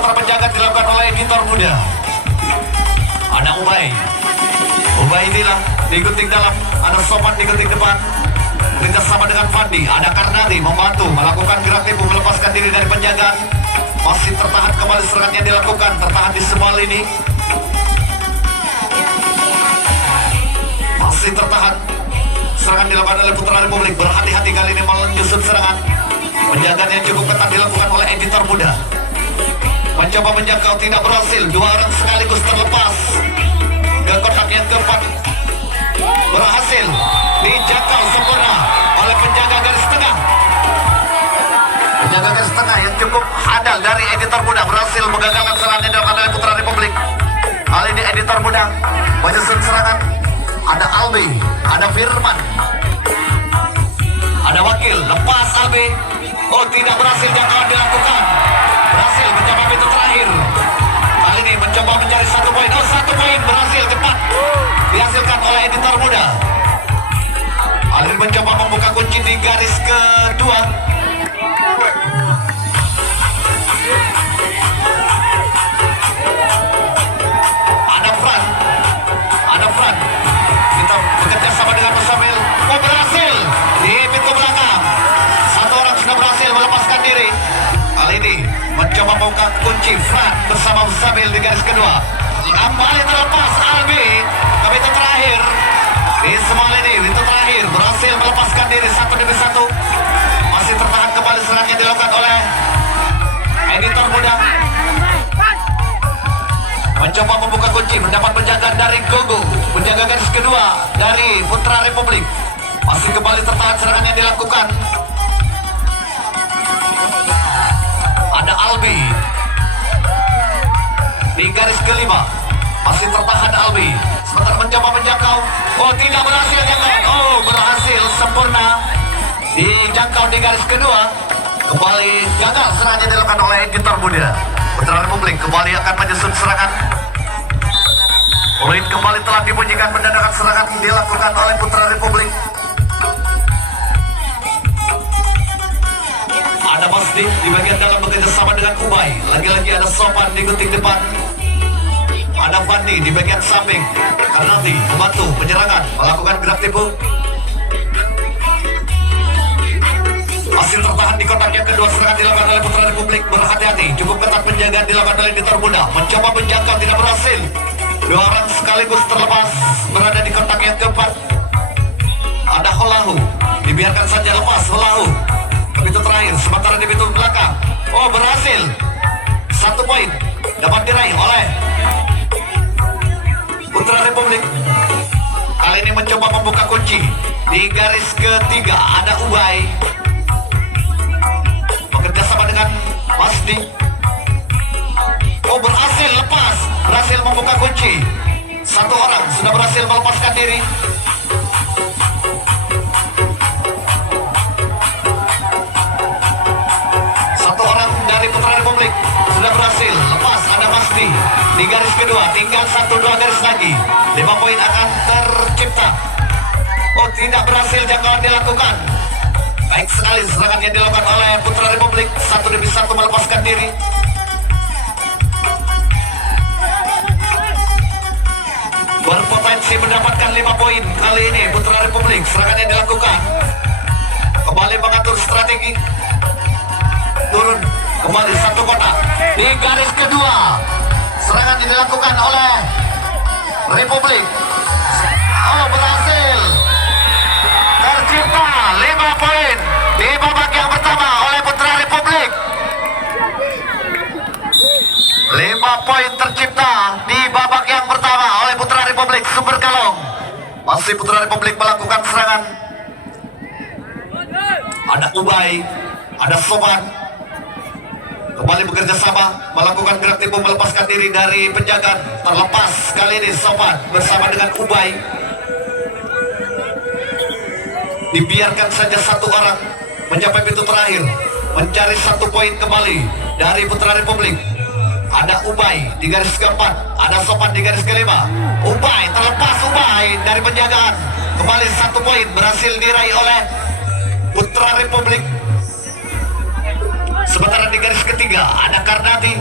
sementara penjaga dilakukan oleh editor muda. Ada Ubay inilah digunting dalam, ada Sopan digunting depan. Kerjasama dengan Fandi, ada Karnadi membantu melakukan gerak tipu melepaskan diri dari penjagaan. Masih tertahan kembali serangan yang dilakukan, tertahan di semua lini. Masih tertahan. Serangan dilakukan oleh Putra Republik, berhati-hati kali ini menyusun serangan. Penjagaan yang cukup ketat dilakukan oleh editor muda. Mencoba menjangkau, tidak berhasil. Dua orang sekaligus terlepas. Ke kotak yang keempat. Berhasil dijangkau sempurna oleh penjaga garis tengah. Penjaga garis tengah yang cukup handal dari editor muda berhasil menggagalkan serangan yang dilakukan oleh Putra Republik. Kali ini editor muda menyusun serangan. Ada Albi, ada Firman, ada Wakil, lepas Albi. Oh, tidak berhasil jangkauan dilakukan. Berhasil mencoba pintu terakhir. Kali ini mencoba mencari 1 poin. Oh, 1 poin berhasil cepat dihasilkan oleh editor muda. Kali ini mencoba membuka kunci di garis kedua. Ada Fran. Kita bekerja sama dengan Musamil. Oh, berhasil di pintu belakang. 1 orang sudah berhasil melepaskan diri. Kali ini mencoba membuka kunci Fran bersama Musamil di garis kedua. Kembali terlepas Albi ke pintu terakhir. Di semua lini, pintu terakhir berhasil melepaskan diri 1 demi 1. Masih tertahan kembali serangan yang dilakukan oleh editor muda. Mencoba membuka kunci, mendapat penjagaan dari Gogo. Penjaga garis kedua dari Putra Republik. Masih kembali tertahan serangan yang dilakukan. Ada Albi di garis kelima. Masih tertahan Albi. Sementara mencoba menjangkau. Oh, tidak berhasil jangkauan. Oh, berhasil sempurna dijangkau di garis kedua. Kembali gagal serangan yang dilakukan oleh editor muda. Putra Republik kembali akan menyusun serangan. Poin kembali telah dibunyikan, mendadak serangan dilakukan oleh Putra Republik. Ada Masdi di bagian dalam bekerja sama dengan Ubay. Lagi-lagi ada Sopan di gunting depan. Ada Fandi di bagian samping. Karnati membantu penyerangan, melakukan gerak tipu. Masih tertahan di kotak yang kedua, serangan dilakukan oleh Putra Republik. Berhati-hati, cukup ketat penjagaan dilakukan oleh editor muda. Mencoba menjangkau, tidak berhasil. 2 orang sekaligus terlepas, berada di kotak yang keempat. Ada Holahu, dibiarkan saja lepas Holahu ke pintu terakhir, sementara di pintu belakang. Oh, berhasil. 1 poin dapat diraih oleh Putra Republik. Kali ini mencoba membuka kunci di garis ketiga. Ada Ubay bekerja sama dengan Masdi. Oh, berhasil lepas, berhasil membuka kunci. 1 orang sudah berhasil melepaskan diri. Satu orang dari Putra Republik sudah berhasil lepas. Ada Masdi di garis kedua, tinggal 1-2 garis lagi. 5 poin akan tercipta. Oh, tidak berhasil jangkauan dilakukan. Baik sekali serangan yang dilakukan oleh Putra Republik. 1 demi 1 melepaskan diri. Berpotensi mendapatkan 5 poin kali ini Putra Republik. Serangan yang dilakukan kembali mengatur strategi. Turun kembali 1 kotak di garis kedua. Serangan yang dilakukan oleh Republik. Oh, berhasil. Tercipta 5 poin di babak yang pertama oleh Putra Republik. 5 poin tercipta di babak yang pertama oleh Putra Republik. Sumber Kalong. Masih Putra Republik melakukan serangan. Ada Ubay, ada Soban. Kembali bekerja sama, melakukan gerak tipu melepaskan diri dari penjagaan. Terlepas kali ini Soban bersama dengan Ubay. Dibiarkan saja 1 orang mencapai pintu terakhir, mencari 1 poin kembali dari Putra Republik. Ada Ubay di garis keempat, ada Sopan di garis kelima. Ubay terlepas, Ubay dari penjagaan. Kembali 1 poin berhasil diraih oleh Putra Republik. Sementara di garis ketiga ada Karnati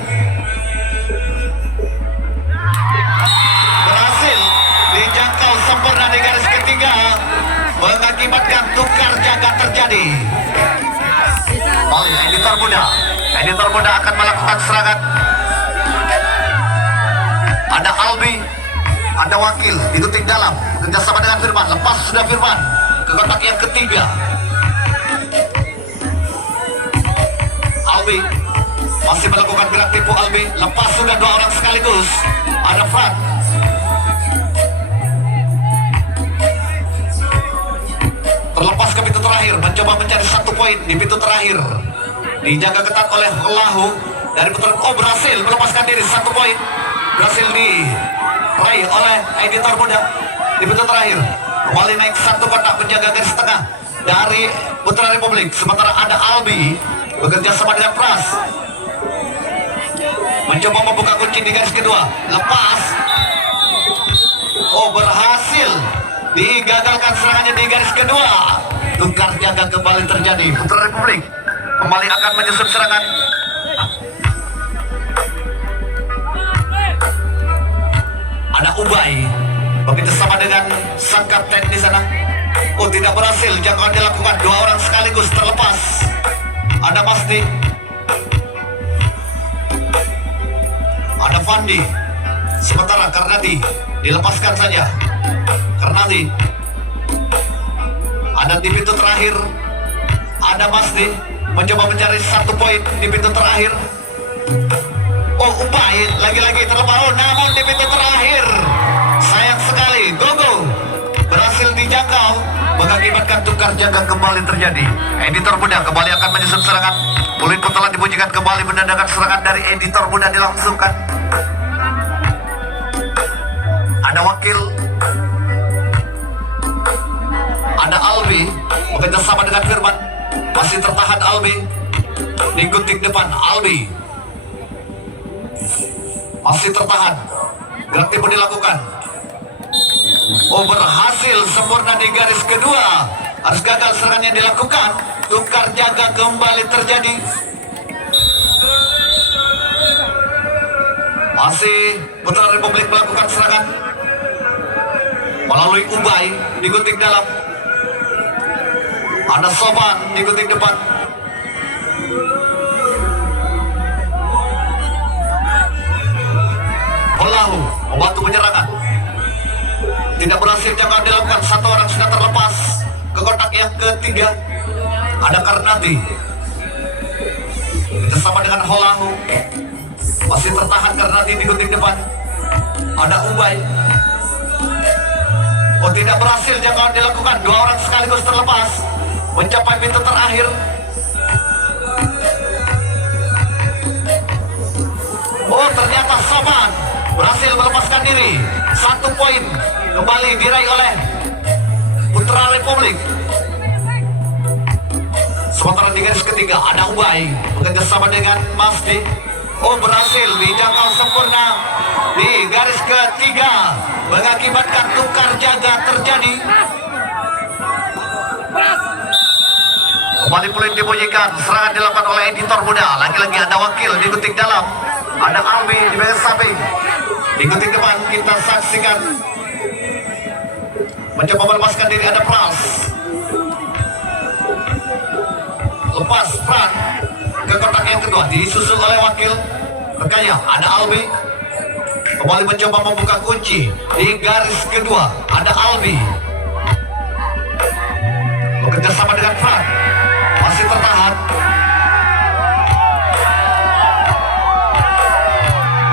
jaga terjadi. Oleh editor muda akan melakukan serangan. Ada Albi, ada Wakil, ikuti dalam kerjasama dengan Firman. Lepas sudah Firman ke kotak yang ketiga. Albi masih melakukan gerak tipu. Albi lepas sudah dua orang sekaligus. Ada Frank, terlepas ke pintu terakhir, mencoba mencari satu poin di pintu terakhir. Dijaga ketat oleh Lahu dari putaran. Oh, berhasil melepaskan diri, satu poin berhasil diraih oleh editor muda di pintu terakhir. Kembali naik satu kotak, menjaga garis tengah dari Putra Republik. Sementara ada Albi bekerja sama dengan Pras, mencoba membuka kunci di garis kedua. Lepas, oh berhasil digagalkan serangannya di garis kedua. Tukar jaga kembali terjadi. Putra Republik kembali akan menyusun serangan. Ada Ubay begitu sama dengan sang kapten di sana. Oh, tidak berhasil, jangkauan dilakukan, dua orang sekaligus terlepas. Ada Masdi, ada Fandi. Sementara Karnadi dilepaskan saja. Karnadi ada di pintu terakhir. Ada Masdi mencoba mencari satu poin di pintu terakhir. Oh, Ubay lagi-lagi terlepas. Oh, namun di pintu terakhir sayang sekali, Gogo berhasil dijangkau, mengakibatkan tukar jaga kembali terjadi. Editor muda kembali akan menyusun serangan. Poin telah dibunyikan kembali, menandakan serangan dari editor muda dilangsungkan. Ada Wakil, ada Albi bekerja sama dengan Firman. Masih tertahan Albi di gunting depan. Albi masih tertahan, gerak tipu dilakukan. Oh, berhasil sempurna di garis kedua. Harus gagal serangan yang dilakukan. Tukar jaga kembali terjadi. Masih Putra Republik melakukan serangan melalui Ubay di gunting dalam. Ada Soban di gunting depan. Lahu membantu penyerangan. Tidak berhasil, jangan dilakukan. Satu orang sudah terlepas ke kotak yang ketiga. Ada Karnati bersama dengan Holahu. Masih tertahan Karnati di gunting depan. Ada Ubay. Oh, tidak berhasil, jangan dilakukan. Dua orang sekaligus terlepas mencapai pintu terakhir. Oh, ternyata Soban berhasil melepaskan diri. Satu poin kembali diraih oleh Putra Republik. Sementara di garis ketiga ada Ubay bekerja sama dengan Masdi. Oh, berhasil dijangkau sempurna di garis ketiga, mengakibatkan tukar jaga terjadi. Kembali poin dibunyikan, serangan dilakukan oleh editor muda. Lagi-lagi ada Wakil di gunting dalam. Ada Albi di bagian samping. Di gunting depan kita saksikan mencoba melepaskan diri. Ada Pras. Lepas Pran ke kotak yang kedua, disusul oleh Wakil. Rekannya ada Albi. Kembali mencoba membuka kunci di garis kedua. Ada Albi bekerja sama dengan Pran. Masih tertahan.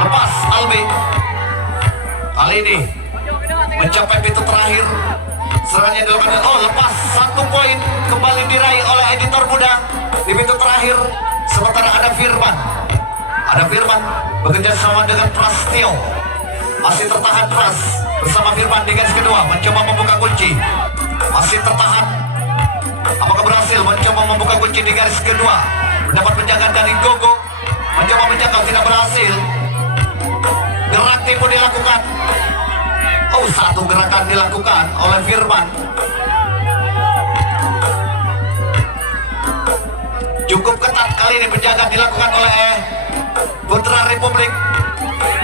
Lepas Albi. Kali ini mencapai pintu terakhir. Serangannya dilakukan. Oh, lepas satu poin kembali diraih oleh editor muda di pintu terakhir. Sementara ada Firman. Ada Firman bekerja sama dengan Prastio. Masih tertahan Pras bersama Firman di garis kedua, mencoba membuka kunci. Masih tertahan. Apakah berhasil mencoba membuka kunci di garis kedua? Mendapat penjagaan dari Gogo. Mencoba menjangkau, tidak berhasil. Gerak tipu dilakukan. Oh, satu gerakan dilakukan oleh Firman. Cukup ketat kali ini penjagaan dilakukan oleh Putra Republik.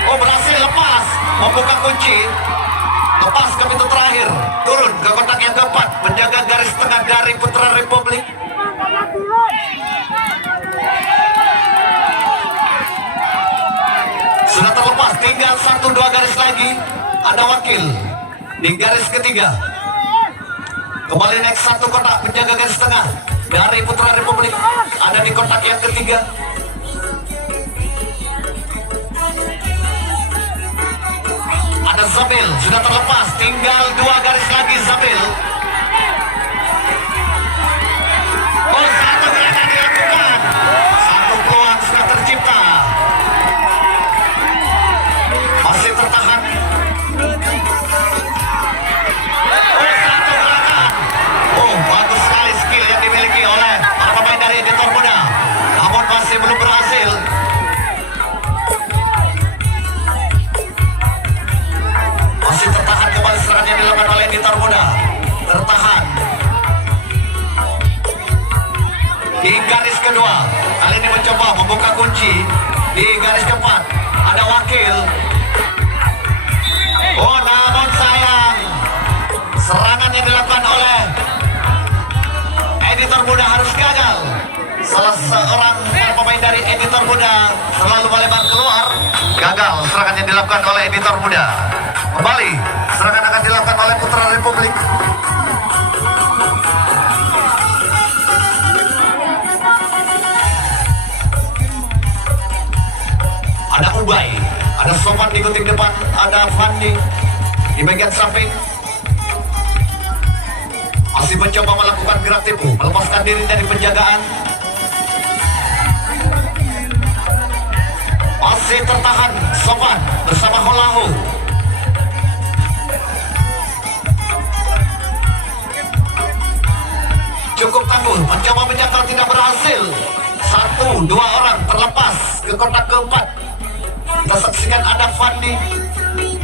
Oh, berhasil lepas membuka kunci Lepas ke pintu terakhir. Turun ke kotak yang keempat. Menjaga garis tengah dari Putra Republik. Sudah terlepas, tinggal 1-2 garis lagi. Ada wakil di garis ketiga. Kembali naik 1 kotak, menjaga garis tengah dari Putra Republik. Ada di kotak yang ketiga. Ada Zabil, sudah terlepas, tinggal 2 garis lagi Zabil. Oh, 1 gerakan dilakukan. 1 peluang sudah tercipta. Masih tertahan. Oh, 1 gerakan. Oh, bagus sekali skill yang dimiliki oleh para pemain dari editor muda. Namun masih belum berhasil. Masih tertahan kembali serangan yang dilakukan oleh editor muda. Tertahan. Di garis kedua, kali ini mencoba membuka kunci. Di garis keempat, ada wakil. Oh, namun sayang, serangan yang dilakukan oleh editor muda harus gagal. Salah seorang pemain dari editor muda terlalu melebar keluar. Gagal serangan yang dilakukan oleh editor muda. Kembali, serangan akan dilakukan oleh Putra Republik. Ada Ubay, ada Sopan di gunting depan, ada Fandi di bagian samping. Masih mencoba melakukan gerak tipu, melepaskan diri dari penjagaan. Masih tertahan Sopan bersama Holahu. Cukup tangguh, mencoba menjangkau tidak berhasil. 1-2 orang terlepas ke kotak keempat. Kita saksikan ada Fandi.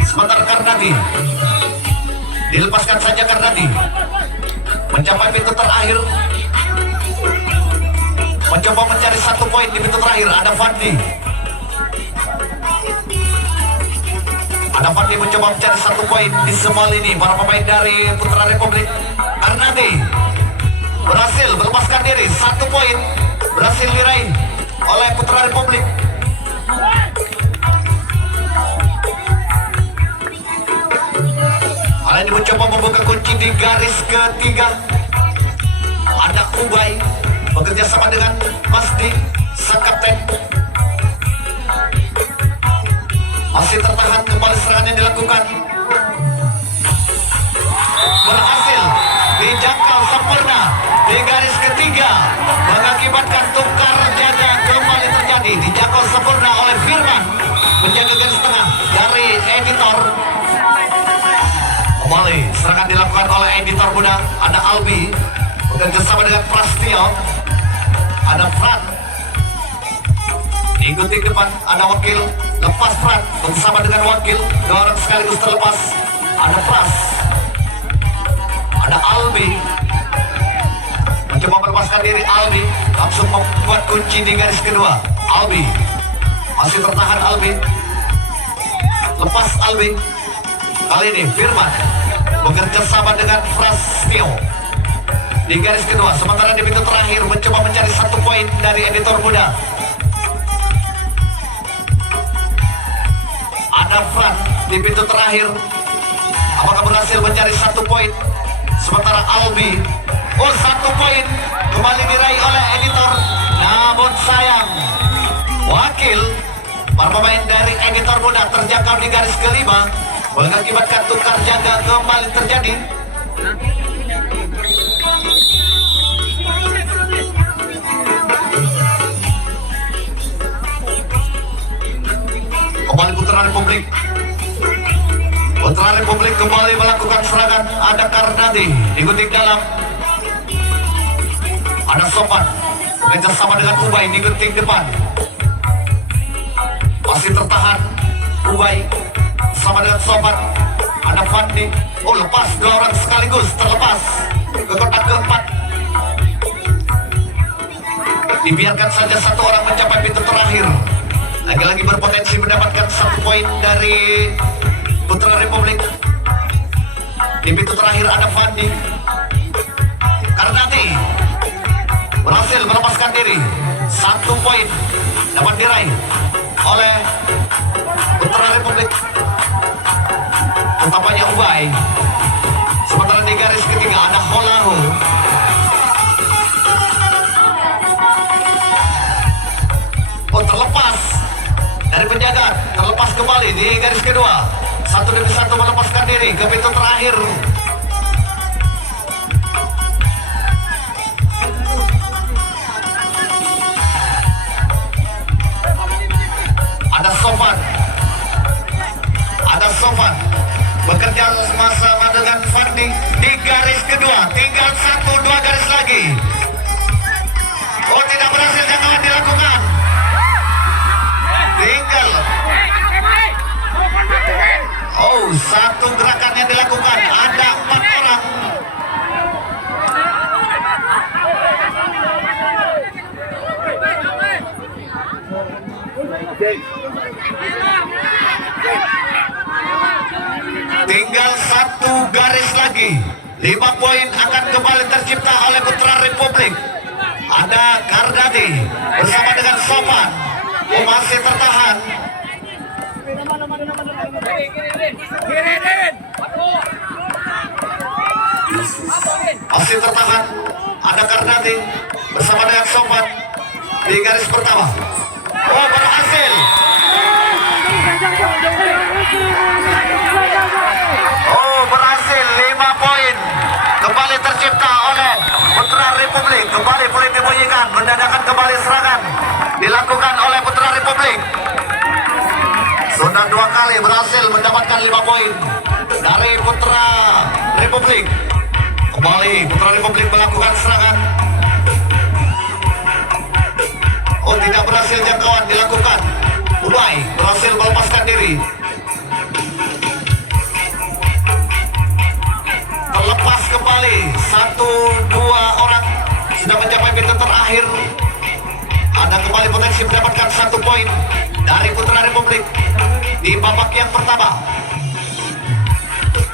Sementara Karnadi dilepaskan saja. Karnadi mencapai pintu terakhir, mencoba mencari 1 poin di pintu terakhir. Ada Fandi. Ada Fandi mencoba mencari 1 poin di semua lini. Para pemain dari Putra Republik. Karnadi berhasil melepaskan diri. 1 poin berhasil diraih oleh Putra Republik. Kali ini mencoba membuka kunci di garis ketiga. Ada Ubay bekerja sama dengan Masdi, sang kapten. Masih tertahan, kembali serangan yang dilakukan. Berhasil dijangkau sempurna di garis ketiga, mengakibatkan tukar jaga kembali terjadi. Dijangkau sempurna oleh Firman, menjaga garis tengah dari editor. Kembali serangan dilakukan oleh editor muda. Ada Albi bekerja sama dengan Prastio. Ada Fran di gunting depan. Ada wakil, lepas Fran bersama dengan wakil. 2 orang sekaligus terlepas. Ada Pras, ada Albi, mencoba melepaskan diri. Albi langsung membuat kunci di garis kedua. Albi masih tertahan. Albi lepas. Albi kali ini Firman bekerja sama dengan Frasmio di garis kedua. Sementara di pintu terakhir mencoba mencari 1 poin dari editor muda. Ada Fran di pintu terakhir. Apakah berhasil mencari 1 poin? Sementara Albi, oh 1 poin kembali diraih oleh editor. Namun sayang, wakil para pemain dari editor muda terjangkau di garis kelima, mengakibatkan tukar jaga kembali terjadi. Kembali Putra Republik. Putra Republik kembali melakukan serangan. Ada Karnadi di gunting dalam. Ada Sopan bekerja sama dengan Ubay di gunting depan. Masih tertahan Ubay sama dengan Sopan. Ada Fandi. Oh, lepas 2 orang sekaligus terlepas ke kotak keempat. Dibiarkan saja 1 orang mencapai pintu terakhir. Lagi-lagi berpotensi mendapatkan 1 poin dari Putra Republik. Di pintu terakhir ada Fandi. Karnati berhasil melepaskan diri. 1 poin dapat diraih oleh Putra Republik. Tampaknya Ubay. Sementara di garis ketiga ada Holahu. Oh, terlepas dari penjagaan, terlepas kembali di garis kedua. 1-1 melepaskan diri ke pintu terakhir. Ada Sofan bekerja sama dengan Fandi di garis kedua. Tinggal 1-2 garis lagi. Oh, tidak berhasil jangkauan dilakukan. Tinggal. Oh, 1 gerakan yang dilakukan. Ada 4 orang. Tinggal 1 garis lagi. 5 poin akan kembali tercipta oleh Putra Republik. Ada Kardati bersama dengan Sopan. Oh, masih tertahan. Masih tertahan. Ada Kardati bersama dengan Sopan di garis pertama. Oh, berhasil. Oh, berhasil. 5 poin kembali tercipta oleh Putra Republik. Kembali boleh dibunyikan. Mendadakan kembali serangan dilakukan oleh Putra Republik. Sudah 2 kali berhasil mendapatkan 5 poin dari Putra Republik. Kembali Putra Republik melakukan serangan. Oh, tidak berhasil jangkauan dilakukan. Ubay berhasil melepaskan diri. Terlepas kembali. 1-2 orang sudah mencapai pintu terakhir. Ada kembali potensi mendapatkan 1 poin dari Putra Republik di babak yang pertama.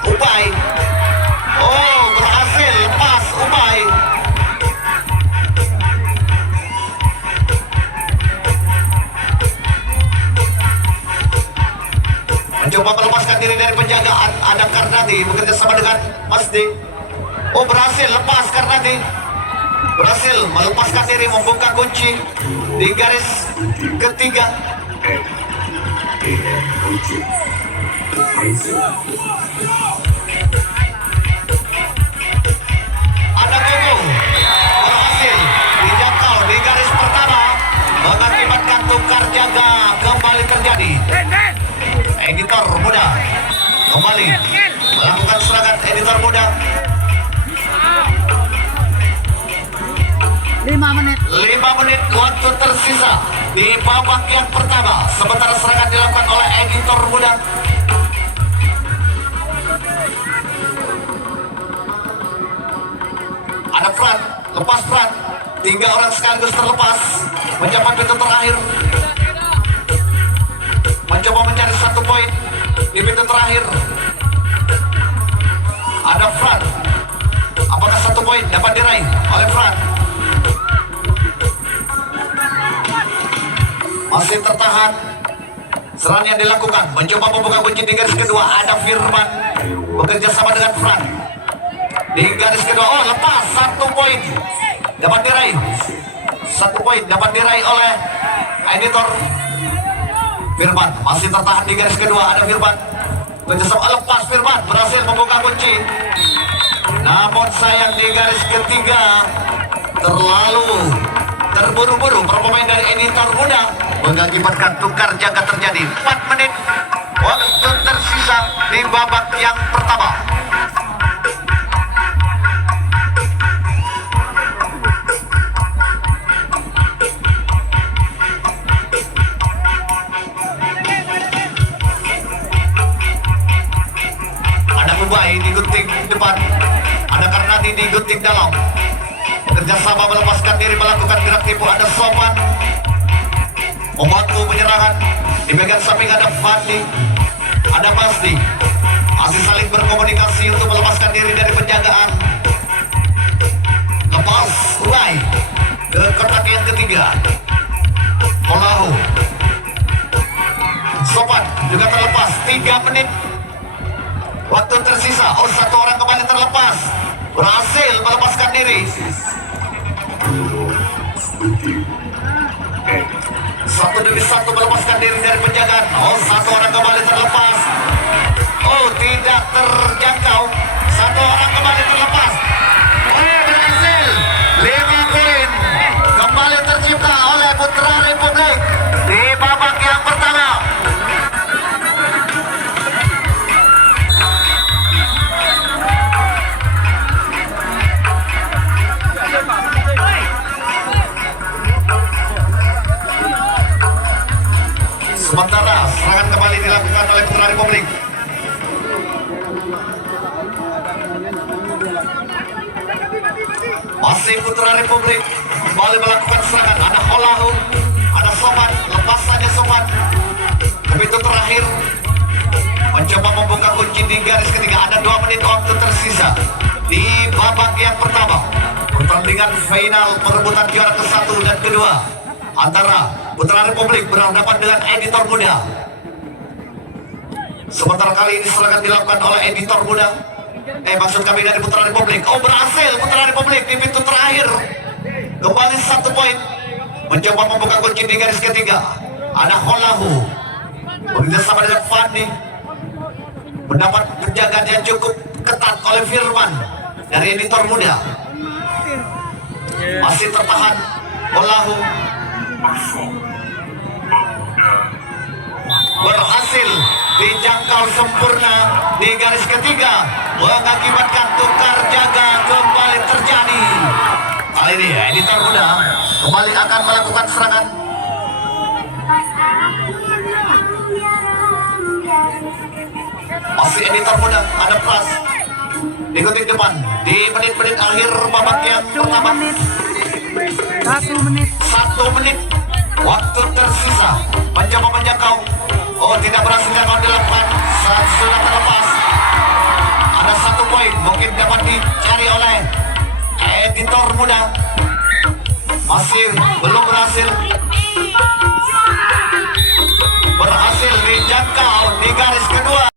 Ubay. Oh, berhasil lepas Ubay. Mencoba melepaskan diri dari penjagaan. Ada Karnati bekerja sama dengan Masdi. Oh, berhasil lepas Karnati. Berhasil melepaskan diri, membuka kunci di garis ketiga. Ada Gogo. Berhasil dijangkau di garis pertama, mengakibatkan tukar jaga kembali terjadi. Editor muda kembali melakukan serangan. Editor muda. 5 menit waktu tersisa di babak yang pertama. Sementara serangan dilakukan oleh editor muda. Ada Fran, lepas Fran. 3 orang sekaligus terlepas mencapai pintu terakhir. Mencoba mencari 1 poin di pintu terakhir. Ada Fran. Apakah 1 poin dapat diraih oleh Fran? Masih tertahan. Serangan yang dilakukan. Mencoba membuka kunci di garis kedua. Ada Firman bekerja sama dengan Fran di garis kedua. Oh, lepas. 1 poin dapat diraih. 1 poin dapat diraih oleh editor. Firman masih tertahan di garis kedua. Ada Firman kerjasama, lepas Firman berhasil membuka kunci. Namun sayang di garis ketiga terlalu terburu-buru para pemain dari editor muda, mengakibatkan tukar jaga terjadi. 4 menit waktu tersisa di babak yang pertama. Ubay digunting depan, ada Karnati digunting dalam, kerjasama melepaskan diri melakukan gerak tipu. Ada Sopan membantu penyerangan di bagian samping. Ada Fandi, ada Masdi, Masih saling berkomunikasi untuk melepaskan diri dari penjagaan. Lepas Rai ke kotak yang ketiga. Polahu Sopan juga terlepas. 3 menit waktu tersisa. Oh, 1 orang kembali terlepas. Berhasil melepaskan diri. 1 demi 1 melepaskan diri dari penjagaan. Oh, 1 orang kembali terlepas. Oh, tidak terjangkau. 1 orang kembali terlepas. Oh, berhasil. 5 poin kembali tercipta oleh Putra Republik di babak yang pertama. Sementara serangan kembali dilakukan oleh Putra Republik. Masih Putra Republik kembali melakukan serangan. Ada Holahu, ada Soman, lepas saja Soman. Ke pintu terakhir, mencoba membuka kunci di garis ketiga. Ada 2 menit waktu tersisa di babak yang pertama. Pertandingan final perebutan juara ke-1 dan kedua antara Putra Republik berhadapan dengan editor muda. Sementara kali ini serangan dilakukan oleh editor muda. Maksud kami dari Putra Republik. Oh, berhasil Putra Republik di pintu terakhir. Kembali 1 poin. Mencoba membuka kunci di garis ketiga. Ada Holahu bekerjasama dengan Fandi. Mendapat penjagaan yang cukup ketat oleh Firman dari editor muda. Masih tertahan Holahu. Berhasil dijangkau sempurna di garis ketiga, mengakibatkan tukar jaga kembali terjadi. Kali ini editor muda kembali akan melakukan serangan. Masih editor muda, ada Pras ikuti depan di menit-menit akhir babak yang pertama. 1 menit waktu tersisa. Mencoba menjangkau. Oh, tidak berhasil dilakukan. Saat sudah terlepas. Ada 1 poin mungkin dapat dicari oleh editor muda. Masih belum berhasil. Berhasil dijangkau di garis kedua.